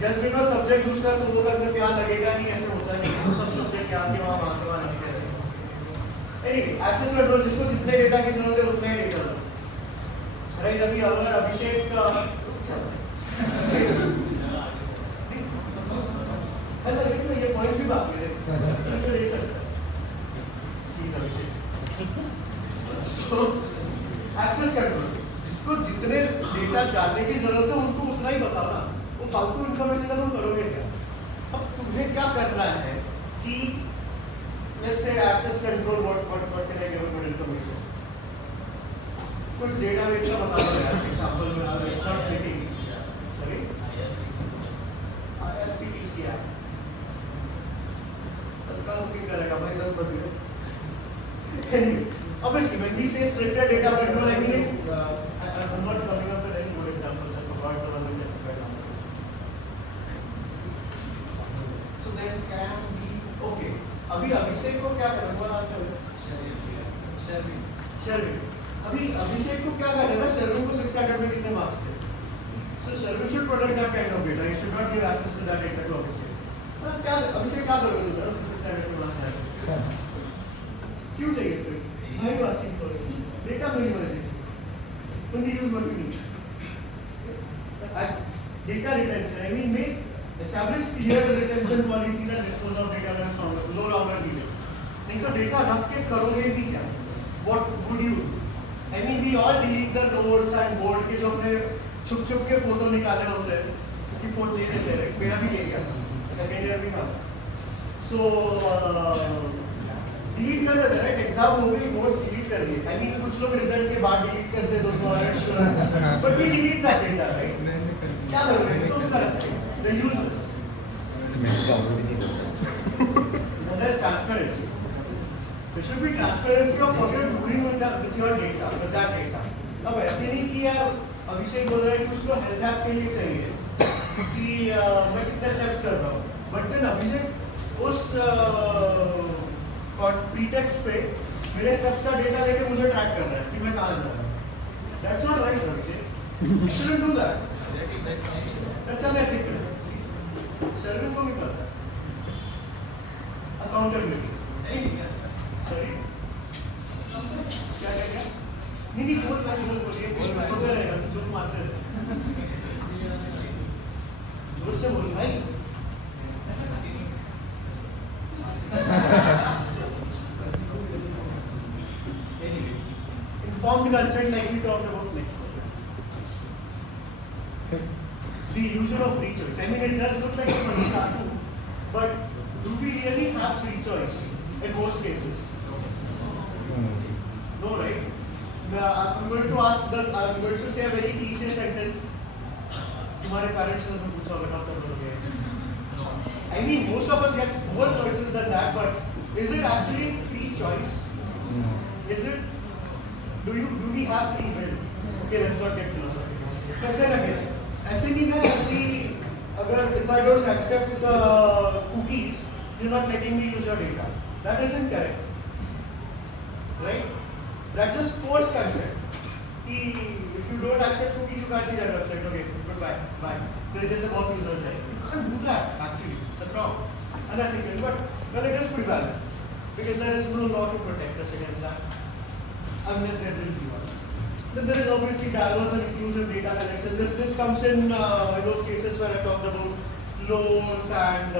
Just because subject दूसरा तो वो कंसेप्ट यहाँ लगेगा नहीं, ऐसे होता नहीं, तो सब सब्जेक्ट यहाँ के वहाँ वहाँ के वहाँ नहीं करेंगे। एक्सेस कंट्रोल, जिसको जितने डेटा की जरूरत है उतना ही डेटा दो, राइट। अभी अगर अभिषेक ये पॉइंट भी बात करें इसको ले सकता है चीज अभिषेक। So, एक्सेस कंट्रोल, जिसको जितने डेटा जानने की जरूरत है उनको उतना ही बताओ ना, वो फालतू इन्फॉर्मेशन का तुम करोगे क्या? अब तुम्हें क्या करना है कि let's say access control, what can I give a good information? कुछ डेटाबेस का बता दो यार, एग्जांपल में आप it's not clicking, sorry, IRCTC app तत्काल बुकिंग करेगा भाई 10 बजे। Obviously, when we say stricter data control, I mean if I'm not coming up with any good examples. I forgot the one which I prepared now. So then can be okay. अभी अभिषेक को क्या करना है? शर्विंग। अभी अभिषेक को क्या करना है? शर्विंग को 6 स्टैंडर्ड में कितने मार्क्स थे? So शर्विंग should protect that kind of data. You should not give access to that data to अभिषेक. क्या अभिषेक क्या करोगे तुम? 6 स्टैंडर्ड में मार्क्स आएगा। क्यों चाहिए फिर? भाई वासिंग करोगे। Data minimization. Only use what you need. As data retention, I mean make establish clear retention policies and dispose of data when it's no longer needed. नहीं तो डेटा रख के करोगे भी क्या? What would you do? I mean we all delete the notes and board के जो अपने छुप के फोटो निकाले होते हैं कि फोटो ले लेते हैं, मेरा भी ले गया सेकेंड ईयर भी था। So डिलीट कर देते हैं, राइट? एग्जाम हो गई, नोट्स डिलीट कर दिए। आई मीन कुछ लोग रिजल्ट के बाद डिलीट करते हैं, दोस्तों but we delete that data, right? क्या करोगे? तो उसका the users there's transparency. There should be transparency of what you're doing with your data, with that data. अब ऐसे नहीं कि यार अभिषेक बोल रहा है कि उसको हेल्थ ऐप के लिए चाहिए कि मैं कितने स्टेप्स कर रहा हूँ, बट देन अभिषेक उस प्रीटेक्स्ट पे मेरे स्टेप्स का डेटा लेके मुझे ट्रैक कर रहा है कि मैं कहाँ जा रहा हूँ। That's not right, Abhishek. You shouldn't do that. That's unethical. Serving को भी पता है। Accountability. Sorry. क्या? नहीं बोल बोलिए होता रहेगा तो जोर मारते रहे। जोर से बोल भाई। Informed consent, like we talked about next. The illusion of free choice. I mean, it does look like a funny cartoon, but do we really have free choice in most cases? No, right? I'm going to say a very cliche sentence. तुम्हारे parents ने तो पूछा होगा doctor बनोगे? I mean, most of us have more choices than that, but is it actually free choice? Is it? Do we have free will? Okay, let's not get philosophical. But then again, ऐसे नहीं है कि अगर if I don't accept the cookies, you're not letting me use your data. That isn't correct, right? That's just forced consent. If you don't accept cookies, you can't see that website. Okay, goodbye, bye. There is about users there. You can't do that. Actually, that's wrong. Unethical, but well, it is pretty valid because there is no law to protect us against that, unless there will be one. Then there is obviously diverse and inclusive data collection. This comes in those cases where I talked about loans and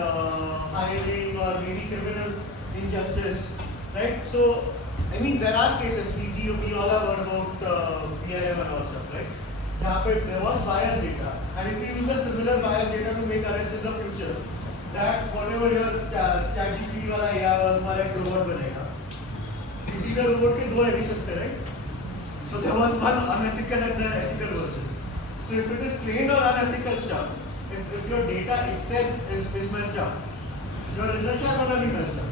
hiring or maybe criminal injustice, right? So, I mean, there are cases we all have heard about BLM and all stuff, right? जहाँ पे there was biased data, and if we use the similar biased data to make arrests in the future, that whatever your ChatGPT वाला AI वाला तुम्हारा एक robot बनेगा, GPT का robot के दो editions थे, right? So there was one unethical and the ethical version. So if it is trained on unethical stuff, if your data itself is messed up, your results are going to be messed up,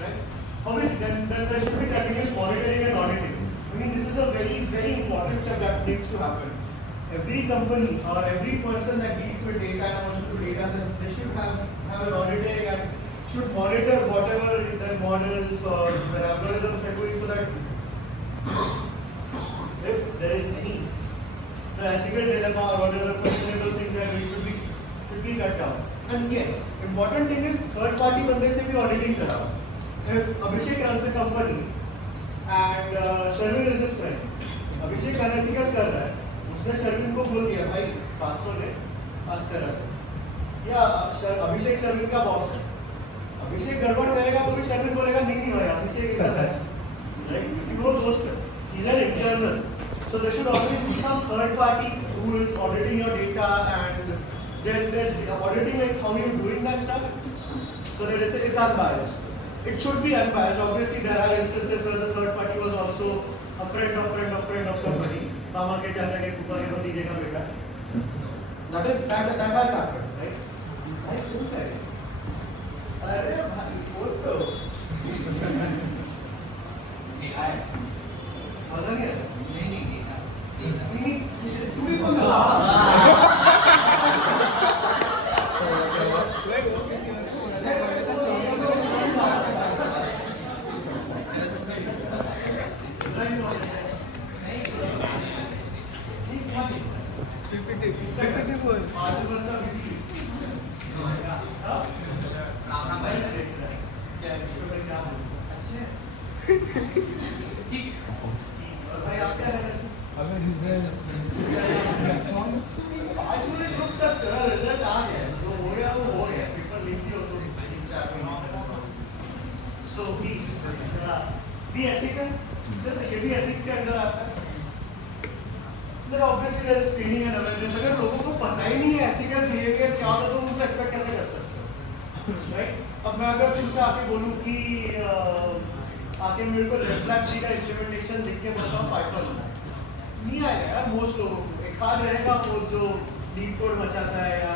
right? Obviously, then there should be continuous monitoring and auditing. I mean, this is a very, very important step that needs to happen. Every company or every person that deals with data and wants to do data, they should have an auditing and should monitor whatever their models or their algorithms are doing, so that if there is any the ethical dilemma or whatever questionable things that we should be be cut down. And yes, important thing is third party बंदे से भी auditing कराओ. If Abhishek runs a company and Sharvin is his friend, Abhishek unethical कर रहा है, उसने Sharvin को बोल दिया भाई 500 ले पास करा, या अभिषेक Sharvin का बॉस है, अभिषेक गड़बड़ करेगा तो भी Sharvin बोलेगा नहीं भाई अभिषेक ही करता है, right? क्योंकि वो दोस्त है, he's an internal. So there should always be some third party who is auditing your data and they're auditing like how you're doing that stuff, so that it's unbiased. It should be unbiased. Obviously, there are instances where the third party was also a friend of somebody. Mama ke chacha ke fupa ke bhatije ka beta. That has happened, right? I feel that. अरे भाई photo. मजा नहीं आया. नहीं. तू भी phone be ethical. ये भी ethics के अंदर आता है. Then obviously there is training and awareness. अगर लोगों को पता ही नहीं है ethical behavior क्या होता है तो उनसे expect कैसे कर सकते हो, right? अब मैं अगर तुमसे आके बोलूँ कि आके मेरे को red flag tree का implementation लिख के बताओ Python में, नहीं आएगा यार most लोगों को. एक आध रहेगा वो जो lead code मचाता है या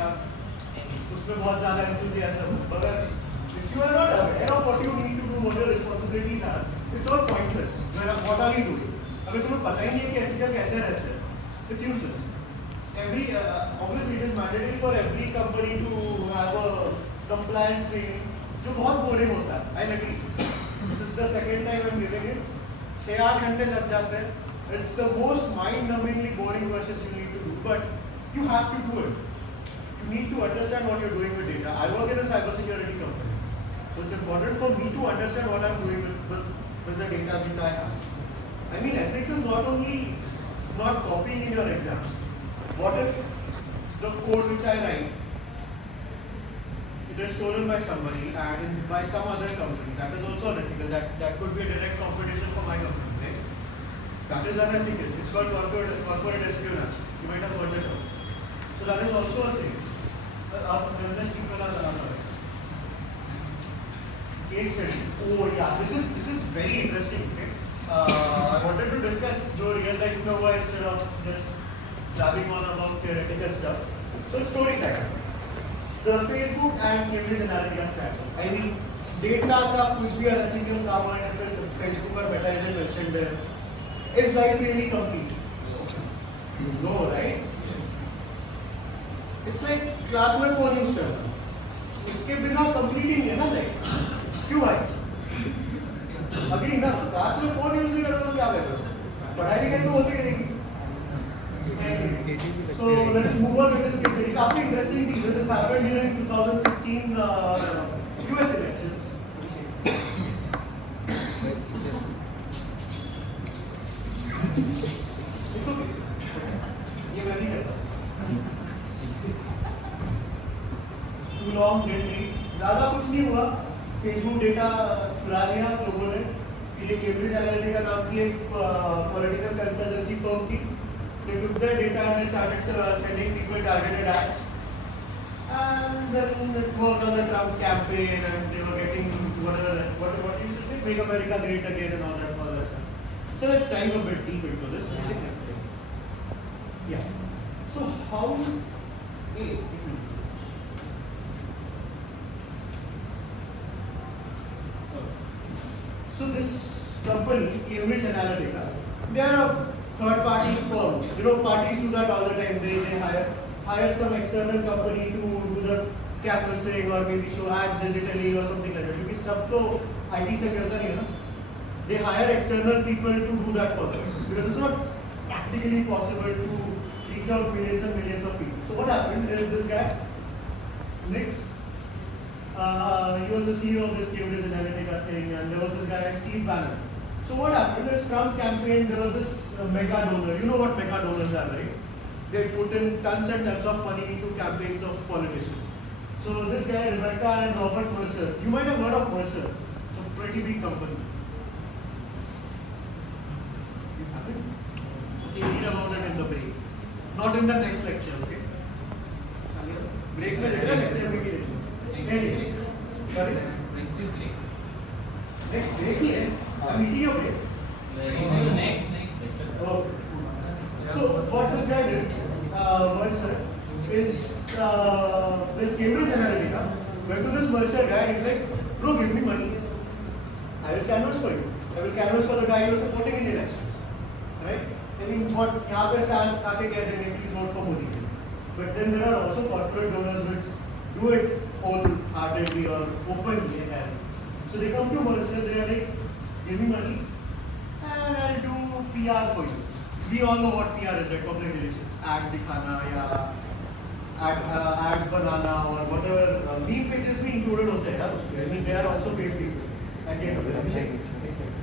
उसमें बहुत ज़्यादा enthusiasm. मगर if you are not aware of what you need to do, what your responsibilities are, it's all pointless. What are you doing? अगर तुम्हें पता ही नहीं है कि ethical कैसे रहते हैं, it's useless. Obviously it is mandatory for every company to have a compliance training, जो बहुत boring होता है. I agree. This is the second time I'm giving it. 6-8 घंटे लग जाते हैं. It's the most mind-numbingly boring questions you need to do, but you have to do it. You need to understand what you're doing with data. I work in a cybersecurity company. So it's important for me to understand what I'm doing with the data which I have. I mean, ethics is not only not copying in your exams. What if the code which I write, it is stolen by somebody and is by some other company? That is also unethical. That could be a direct competition for my company, right? That is unethical. It's called corporate espionage. You might have heard the term. So that is also a thing. Unless people are another. Case study. Oh yeah, this is very interesting. Okay, I wanted to discuss जो real life में हुआ instead of just blabbing on about theoretical stuff. So story time. The Facebook and Cambridge Analytica scandal. I mean, data का कुछ भी unethical काम है फिर Facebook पर beta isn't mentioned there. Is life really complete? No, right? It's like class में phone use करना. उसके बिना complete ही नहीं है ना life. क्यों भाई? अभी ना क्लास में फोन यूज नहीं करोगे तो क्या करोगे? पढ़ाई लिखाई तो होती ही नहीं. So let's move on with this case study. काफी interesting चीज है. This happened during 2016 US elections. It's okay. ये मैं नहीं करता. Too long didn't read. ज़्यादा कुछ नहीं हुआ. फेसबुक डेटा चुरा लिया लोगों ने. ये कैम्ब्रिज एनालिटिका नाम की एक पॉलिटिकल कंसल्टेंसी फर्म थी. They took their data and they started sending people targeted ads. And then it worked on the Trump campaign and they were getting whatever, what you should say, make America great again and all that stuff. So let's dive a bit deep into this. Next thing. Yeah. So how? So this company, Cambridge Analytica, they are a third-party firm. You know, parties do that all the time. They hire some external company to do the canvassing or maybe show ads digitally or something like that. क्योंकि सब तो IT से करता नहीं है ना. They hire external people to do that for them because it's not practically possible to reach out millions and millions of people. So what happened is this guy, Next, he was the CEO of this Cambridge Analytica thing, and there was this guy, Steve Bannon. So what happened is Trump campaign, there was this mega donor. You know what mega donors are, right? They put in tons and tons of money into campaigns of politicians. So this guy, Rebecca and Robert Mercer, you might have heard of Mercer. It's a pretty big company. You haven't? Okay, read about it in the break. Not in the next lecture, okay? Break में देखना lecture में की देखना. Sorry? Next break ही है. I'm eating your break. Next lecture. Okay. So what this guy did, Mercer, is this Cambridge Analytica went to this Mercer guy and he's like, bro, give me money. I will canvas for you. I will canvas for the guy you are supporting in the elections. Right? I mean, what यहाँ पे SAS आके कह देंगे, please vote for Modi. But then there are also corporate donors which do it wholeheartedly or openly. So they come to Mercer, they are like, give me money and I'll do PR for you. We all know what PR is, right? Public relations. Ads dikhana ya ads banana or whatever. Meme pages bhi included hote hain. I mean, they are also paid people. At the end of the day. Next slide.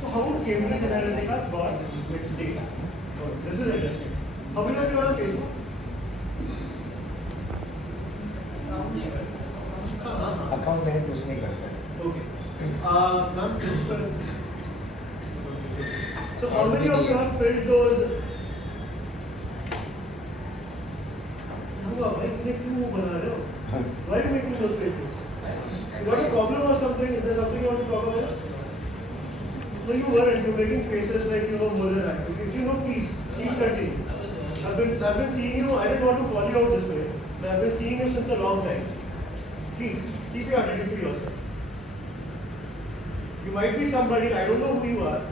So how Cambridge Analytica got its data? This is interesting. How many of you are on Facebook? Account मैंने कुछ नहीं करता. Okay. Ma'am, so how many of you have filled those? Why are you making those faces? You got a problem or something? Is there something you want to talk about? No, you weren't. You're making faces like you know more than I. If you know, please continue. I've been seeing you. I didn't want to call you out this way, but I've been seeing you since a long time. Please keep your attitude to yourself. You might be somebody. I don't know who you are.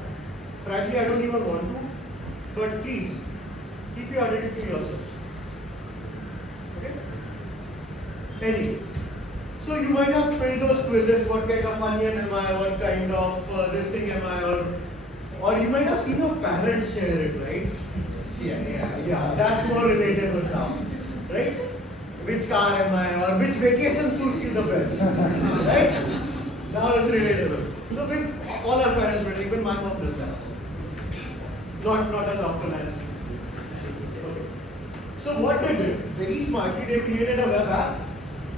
Frankly, I don't even want to. But please keep your attitude to yourself. Okay? Anyway. So you might have filled those quizzes, what kind of onion am I, what kind of this thing am I, or you might have seen your parents share it, right? Yeah, that's more relatable now, right? Which car am I, or which vacation suits you the best, right? Now it's relatable. So all our parents do, even my mom does that. Not as often as. Okay. So what they did, very smartly, they created a web app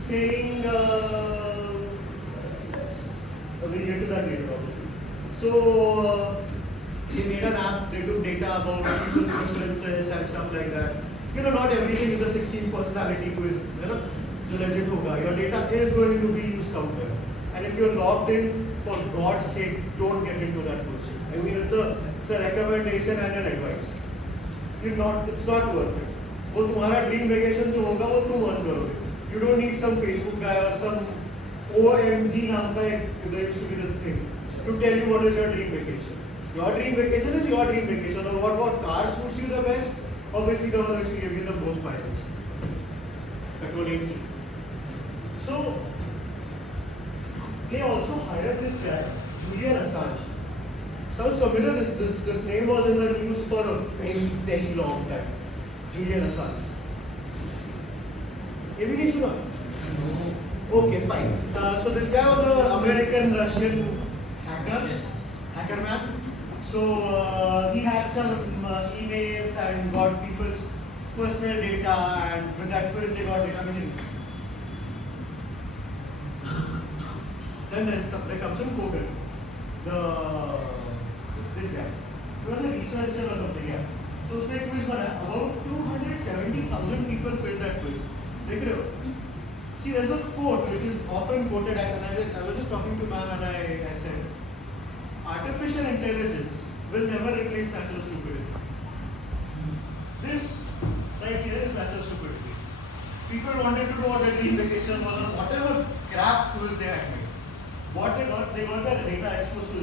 saying, we'll get to that later obviously. So they made an app, they took data about people's preferences and stuff like that. You know, not everything is a 16 personality quiz. You know, the legend hoga. Your data is going to be used somewhere. And if you're logged in, for God's sake, don't get into that bullshit. I mean, it's a recommendation and an advice. It's not worth it. वो तुम्हारा dream vacation जो होगा वो तुम earn करोगे. You don't need some Facebook guy or some OMG नाम का there used to be this thing to tell you what is your dream vacation. Your dream vacation is your dream vacation, or what car suits you the best. Obviously, the one which will give you the most mileage. Control C. So they also hired this guy, Julian Assange. Sounds familiar? This name was in the news for a very, very long time. Julian Assange. Maybe you should. Okay, fine. So this guy was an American-Russian hacker man. So he had some emails and got people's personal data, and with that quiz they got data machines. Then there comes in Kogan, this guy. He was a researcher or something, yeah. So उसने quiz बनाया. About 270,000 people filled that quiz. देख रहे हो? See, there's a quote which is often quoted, and I was just talking to ma'am and I said, artificial intelligence will never replace natural stupidity. This right here is natural stupidity. People wanted to know what their dream vacation was or whatever crap quiz they had made. What they got their data exposed to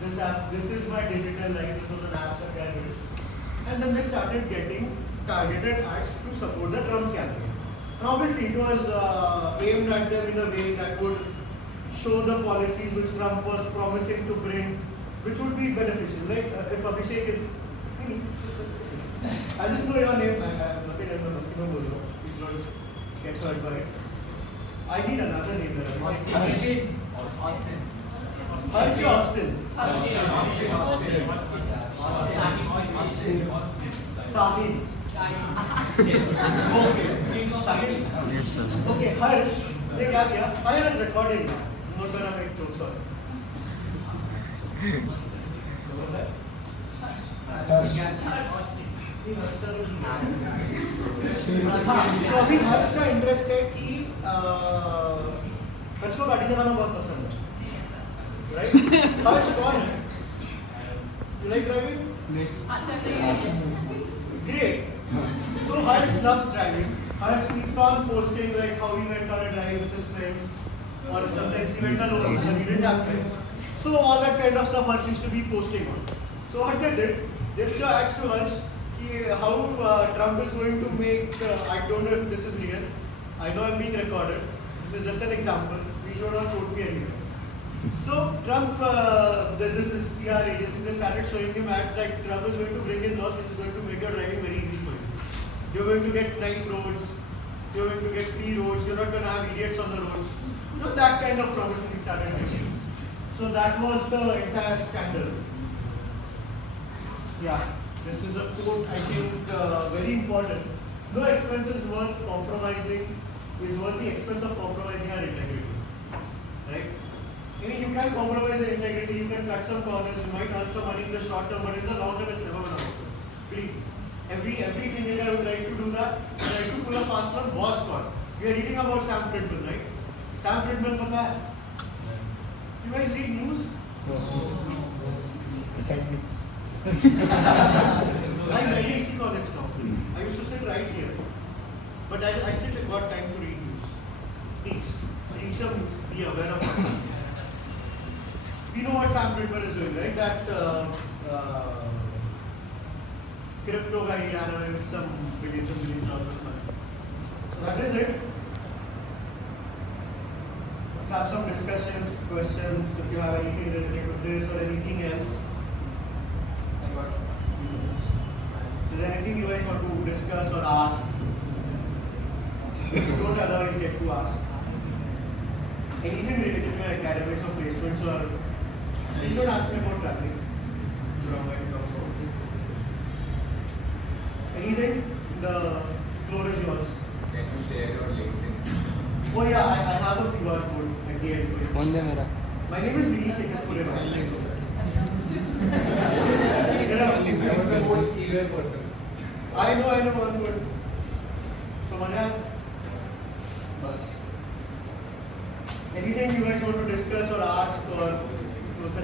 this app. This is my digital life. This was an app that I built. And then they started getting targeted ads to support the Trump campaign. And obviously it was aimed at them in a way that would show the policies which Trump was promising to bring, which would be beneficial, right? If Abhishek is, I just know your name. I have nothing else to know. get hurt by it. I need another name. Austin. Harsh Austin. Sahil. Okay. Sahil. Yes, sir. Okay, Harsh. ये क्या किया? Sahil is recording. I'm not gonna make jokes on it. What was that? हाँ, तो अभी हर्ष का interest है कि हर्ष को गाड़ी चलाना बहुत पसंद है, राइट? हर्ष कौन है? You like driving? Great. So Harsh loves driving. Harsh keeps on posting like how he went on a drive with his friends, or sometimes he went alone and he didn't have friends. So all that kind of stuff Harsh used to be posting on. So what they did show ads to Harsh how Trump is going to make, I don't know if this is real, I know I'm being recorded, this is just an example, we should not quote me anyway. So Trump, this is PR agency, they started showing him ads like Trump is going to bring in laws which is going to make your driving very easy for you. You're going to get nice roads, you're going to get free roads, you're not going to have idiots on the roads. You know, that kind of promises he started making. So that was the entire scandal. Yeah. This is a quote, I think, very important. No expense is worth compromising, is worth the expense of compromising our integrity. Right? I mean, you can compromise your integrity, you can cut some corners, you might earn some money in the short term, but in the long term, it's never going to happen. Believe me. Every single guy who tried to do that, tried to pull a fast one, was caught. We are reading about Sam Friedman, right? Sam Friedman, pata hai? You guys read news? Send me. I'm very easy college now. I used to sit right here. But I still got time to read news. Please, read some news. Be aware of what's happening. We know what Sam Friedman is doing, right? That crypto guy he ran away with some billions of money. So that is it. Let's have some discussions, questions, if you have anything related to this or anything else. Is there anything you guys want to discuss or ask? Don't otherwise get to ask. Anything related to your academics or placements or please don't ask me about traveling. Anything? The floor is yours. Can you share your LinkedIn? Oh yeah, I have a QR code at the end for you. कौन है मेरा? My name is Vineet Kekatpure. I was the most eager person. I know, I'm good. So मजा? बस. Anything you guys want to discuss or ask or